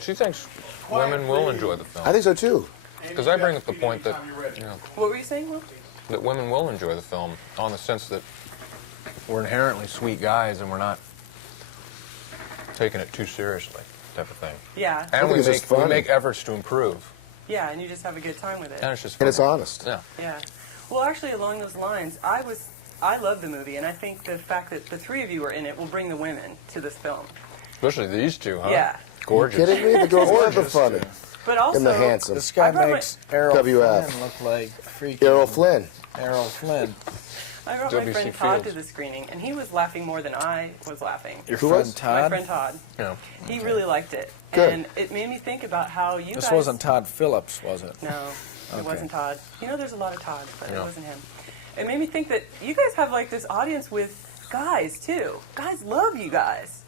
she thinks women will enjoy the film. I think so too. Because I bring up the point that What were you saying, Will? that women will enjoy the film on the sense that we're inherently sweet guys and we're not taking it too seriously, type of thing. Yeah. And we make efforts to improve. Yeah, and you just have a good time with it. And it's just And it's honest. Yeah. Yeah. Well, actually, along those lines, I love the movie, and I think the fact that the three of you are in it will bring the women to this film. Especially these two, huh? Yeah. Gorgeous. You kidding me? The girls love the funny. But also, And the handsome. This guy makes Errol WF. Flynn look like freaking... Errol Flynn. Errol Flynn. I brought my W.C. friend Todd Fields. to the screening, and he was laughing more than I was laughing. Your Who friend was? Todd? My friend Todd. Yeah. He really liked it. Good. And it made me think about how you This guys... wasn't Todd Phillips, was it? No, it Okay. wasn't Todd. You know, there's a lot of Todd, but it Yeah. wasn't him. It made me think that you guys have like this audience with guys too. Guys love you guys.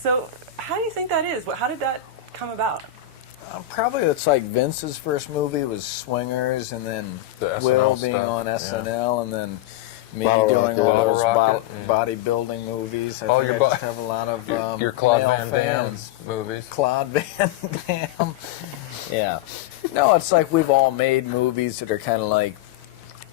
So how do you think that is? How did that come about? Probably it's like Vince's first movie was Swingers, and then The SNL Will being stuff, on yeah. SNL, and then me Bottle doing Rocket. all Bottle those Rocket, bodybuilding movies. I Oh, think your I just have a lot of Your Claude male Van Damme fans. movies. Claude Van Damme. Yeah. No, it's like we've all made movies that are kind of like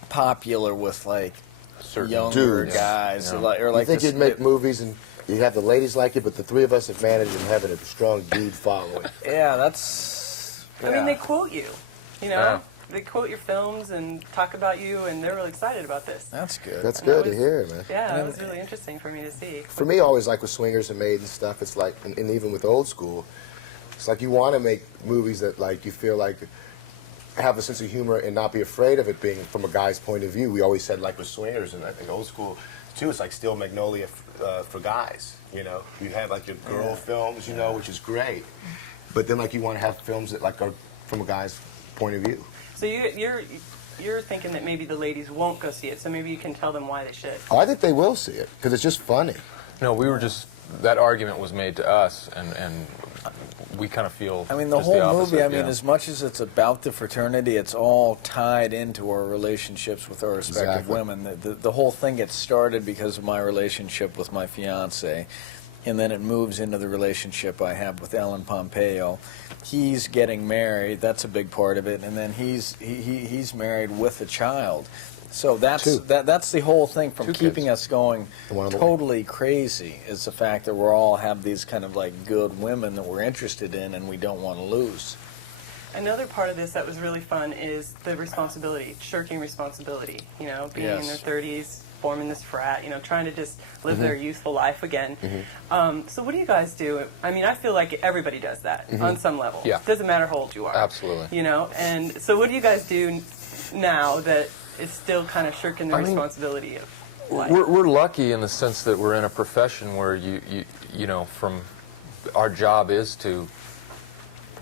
popular with like Certain younger dudes. guys. Yeah. Or You like think this- you'd make movies and you have the ladies like it, but the three of us have managed and having a strong dude following. Yeah, that's... I mean, yeah. they quote you. You know, Yeah. they quote your films and talk about you, and they're really excited about this. That's good. That's And that good to was- hear, man. Yeah, that was really interesting for me to see. For me, always like with Swingers and Made and stuff, it's like, and even with old school, it's like you want to make movies that like you feel like have a sense of humor and not be afraid of it being from a guy's point of view. We always said like with Swingers, and I think old school too, it's like Still Magnolia for guys. You know, you have like your girl films, you know, which is great, but then like you want to have films that like are from a guy's point of view. So you're thinking that maybe the ladies won't go see it, so maybe you can tell them why they should. Oh, I think they will see it because it's just funny. No, we were just, that argument was made to us, and we kind of feel I mean, the just whole opposite, movie, I mean, yeah. as much as it's about the fraternity, it's all tied into our relationships with our respective Exactly. women. The whole thing gets started because of my relationship with my fiance, and then it moves into the relationship I have with Ellen Pompeo. He's getting married, that's a big part of it, and then he's married with a child. So that's the whole thing from Two keeping kids. us going One on the way. totally crazy is the fact that we're all have these kind of like good women that we're interested in and we don't want to lose. Another part of this that was really fun is the responsibility, shirking responsibility. You know, being in their 30s, forming this frat, you know, trying to just live their youthful life again. So what do you guys do? I mean, I feel like everybody does that on some level. Yeah. Doesn't matter how old you are. Absolutely. You know, and so what do you guys do now that is still kind of shirking the responsibility of life? We're lucky in the sense that we're in a profession where you know, from our job is to,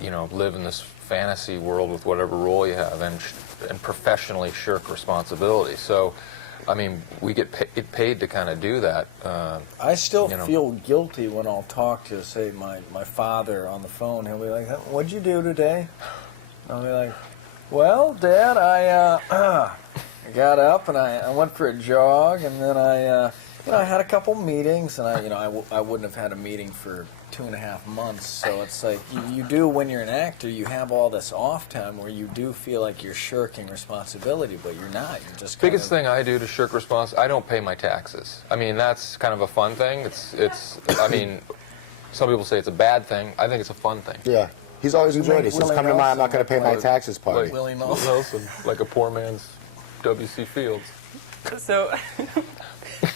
you know, live in this fantasy world with whatever role you have and professionally shirk responsibility. So, I mean, we get paid to kind of do that. I still You know. feel guilty when I'll talk to, say, my father on the phone. He'll be like, "What'd you do today?" And I'll be like, "Well, Dad, I got up and I went for a jog, and then I had a couple meetings, and I wouldn't have had a meeting for 2.5 months. So it's like you do when you're an actor, you have all this off time where you do feel like you're shirking responsibility, but you're not. You're just Biggest thing I do to shirk I don't pay my taxes. I mean, that's kind of a fun thing. It's I mean, some people say it's a bad thing. I think it's a fun thing. Yeah. He's always enjoyed it. He says, Willie come to mine, I'm not going to pay my Nelson. taxes party. Like Willie Nelson, like a poor man's W.C. Fields. So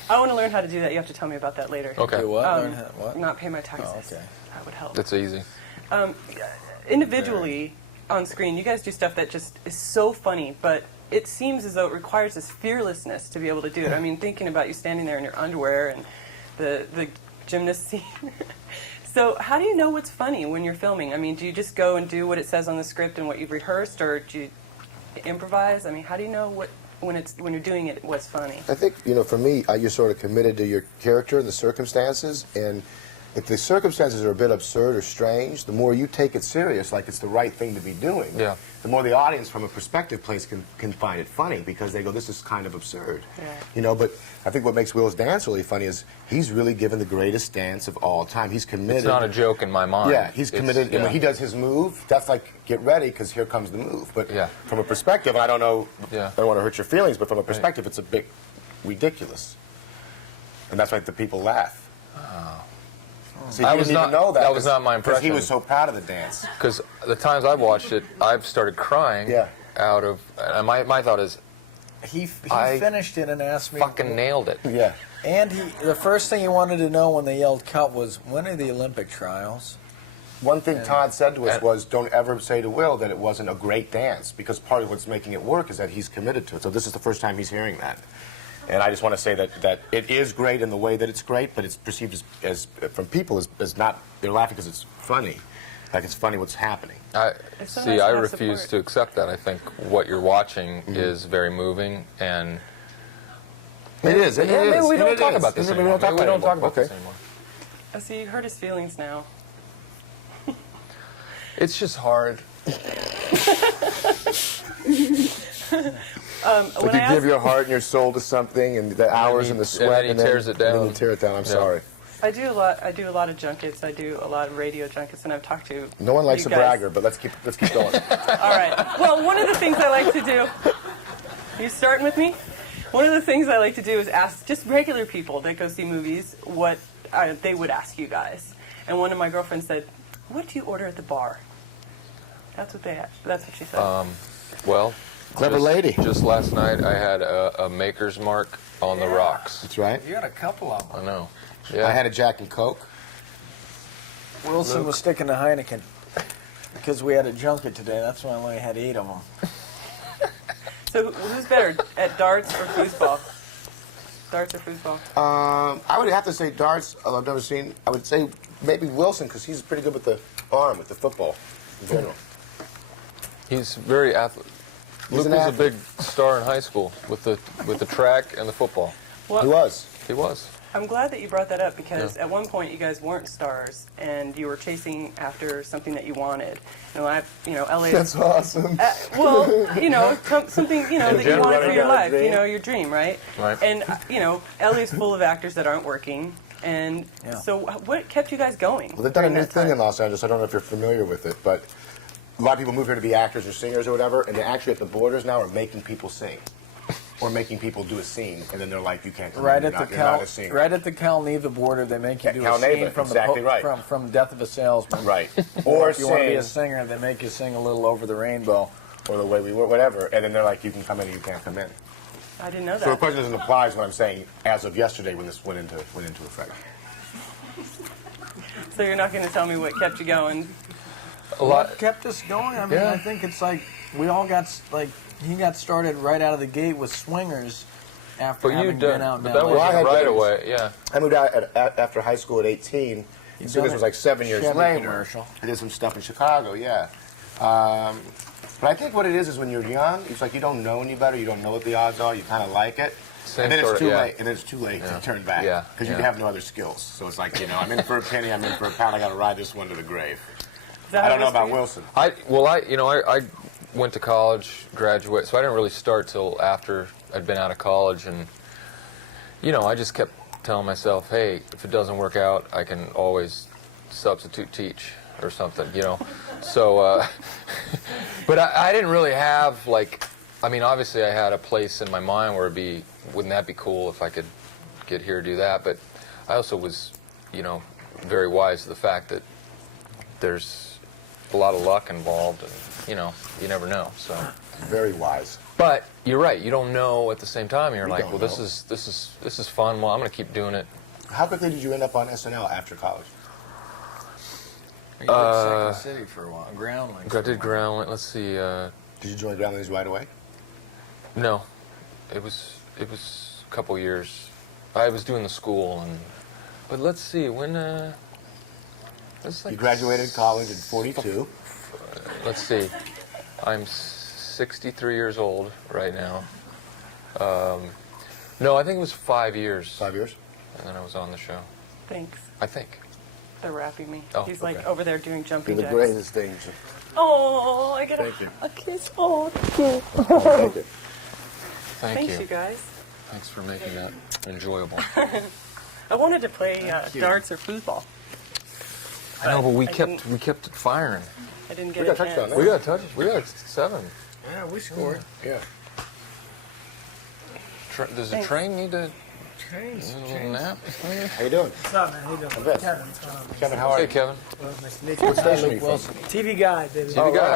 I want to learn how to do that. You have to tell me about that later. Okay. Do what? Learn how, what? Not pay my taxes. Oh, okay. That would help. That's easy. Individually on screen, you guys do stuff that just is so funny, but it seems as though it requires this fearlessness to be able to do it. I mean, thinking about you standing there in your underwear and the gymnast scene. So how do you know what's funny when you're filming? I mean, do you just go and do what it says on the script and what you've rehearsed, or do you improvise? I mean, how do you know when you're doing it what's funny? I think, you know, for me, you're sort of committed to your character and the circumstances, and if the circumstances are a bit absurd or strange, the more you take it serious, like it's the right thing to be doing, Yeah. the more the audience, from a perspective place, can find it funny because they go, this is kind of absurd. Yeah. You know, but I think what makes Will's dance really funny is he's really given the greatest dance of all time. He's committed. It's not a joke in my mind. Yeah, he's committed. And when he does his move, that's like, get ready, because here comes the move. But Yeah. from a perspective, I don't know, Yeah. I don't want to hurt your feelings, but from a perspective, it's a bit ridiculous. And that's why the people laugh. So I he was didn't even not- know that. that was not my Because he impression. was so proud of the dance. Because the times I've watched it, I've started crying Yeah. out of. And my thought is, He I finished it and asked me. fucking nailed it. Yeah. And the first thing he wanted to know when they yelled cut was, when are the Olympic trials? One thing Todd said to us and- was, don't ever say to Will that it wasn't a great dance, because part of what's making it work is that he's committed to it. So this is the first time he's hearing that. And I just want to say that it is great in the way that it's great, but it's perceived as from people as not, they're laughing because it's funny. Like it's funny what's happening. It's so See, nice to I have refuse support. to accept that. I think what you're watching is very moving, and It is. It maybe is. we and don't it talk is. about this Maybe anymore. we don't talk Maybe we about don't talk about this Okay. anymore. Oh, see, you hurt his feelings now. It's just hard. Like When you I give asked- your heart and your soul to something, and the hours he- and the and sweat, then he tears it And then down. you tear it down. I'm Yeah. sorry. I do a lot of junkets. I do a lot of radio junkets, and I've talked to No one likes you a guys. bragger, but let's keep going. All right. Well, one of the things I like to do. You starting with me? One of the things I like to do is ask just regular people that go see movies what they would ask you guys. And one of my girlfriends said, "What do you order at the bar?" That's what they asked. That's what she said. Well, Clever just- lady. Just last night, I had a Maker's Mark on the rocks. That's right. You got a couple of them. I know. Yeah. I had a Jack and Coke. Wilson was sticking to Heineken because we had a junket today. That's why I only had 8 of them. So who's better at darts or foosball? Darts or foosball? I would have to say darts, although I've never seen. I would say maybe Wilson, because he's pretty good with the arm, with the football in general. He's very athletic. He's Luke an was a athlete. big star in high school with the track and the football. Well, He was. He was. I'm glad that you brought that up because Yeah. at one point you guys weren't stars and you were chasing after something that you wanted. LA. That's awesome. Well, something that you general, wanted for running your down a life. dream. Your dream, right? Right. And LA's full of actors that aren't working. And Yeah. so, what kept you guys going? Well, they've done a during new that thing time? in Los Angeles. I don't know if you're familiar with it, but a lot of people move here to be actors or singers or whatever, and they actually at the borders now are making people sing. Or making people do a scene, and then they're like, you can't come Right in, at the you're not a singer. Right at the Cal-Neva border, they make you do Cal a scene Neva, from exactly right. from Death of a Salesman. Right. Or Or if you want to be a sing, singer, they make you sing a little Over the Rainbow. or the way we were, whatever, and then they're like, you can come in, or you can't come in. I didn't know So the that. question doesn't apply is what I'm saying as of yesterday when this went into effect. So you're not going to tell me what kept you going? A lot. What kept us going? I mean, Yeah. I think it's like we all got he got started right out of the gate with Swingers after But you having done. been out in But that LA. was Well, I had right days. away. Yeah. I moved out after high school at 18. You've So done this a was like 7 years Chevy later. commercial. I did some stuff in Chicago, yeah. But I think what it is when you're young, it's like you don't know any better, you don't know what the odds are, you kind of like it. Same and then sort it's of- too yeah. late. And then it's too late Yeah. to turn back. Yeah, Because you yeah. have no other skills. So it's like, I'm in for a penny, I'm in for a pound, I got to ride this one to the grave. Is that I how don't it know was for about you? Wilson. I went to college, graduated, so I didn't really start till after I'd been out of college, and I just kept telling myself, hey, if it doesn't work out, I can always substitute teach or something, So, but I didn't really have obviously I had a place in my mind where wouldn't that be cool if I could get here do that? But I also was, very wise to the fact that there's a lot of luck involved, and you never know. So, Very wise. but you're right. You don't know at the same time. You're You like, don't well, know. this is fun. Well, I'm going to keep doing it. How quickly did you end up on SNL after college? You did Second City for a while, Groundlings. I did Groundling. Let's see. Did you join Groundlings right away? No, it was a couple years. I was doing the school, but let's see when. It was like You graduated college in 42. Let's see. I'm 63 years old right now. No, I think it was 5 years. 5 years? And then I was on the show. Thanks. I think. They're wrapping me. Oh, He's like okay. over there doing You're jumping the jacks. greatest danger. Oh, I get Thank you. a kiss. Oh, thank you. Thank you. Thank Thanks, you you. guys. Thanks for making that enjoyable. I wanted to play darts or foosball. I know, but we I kept it firing. I didn't get We a got touchdown, chance. eh? We got touch. We got 7. Yeah, we scored. Yeah. Does the Thanks. train need a Trains. little nap? How you doing? What's up, man? How you doing? bet. Kevin, what's going on? Kevin, how are Hey, you? Kevin. Well, nice to meet you. What station are you from? TV guy, baby. TV guy.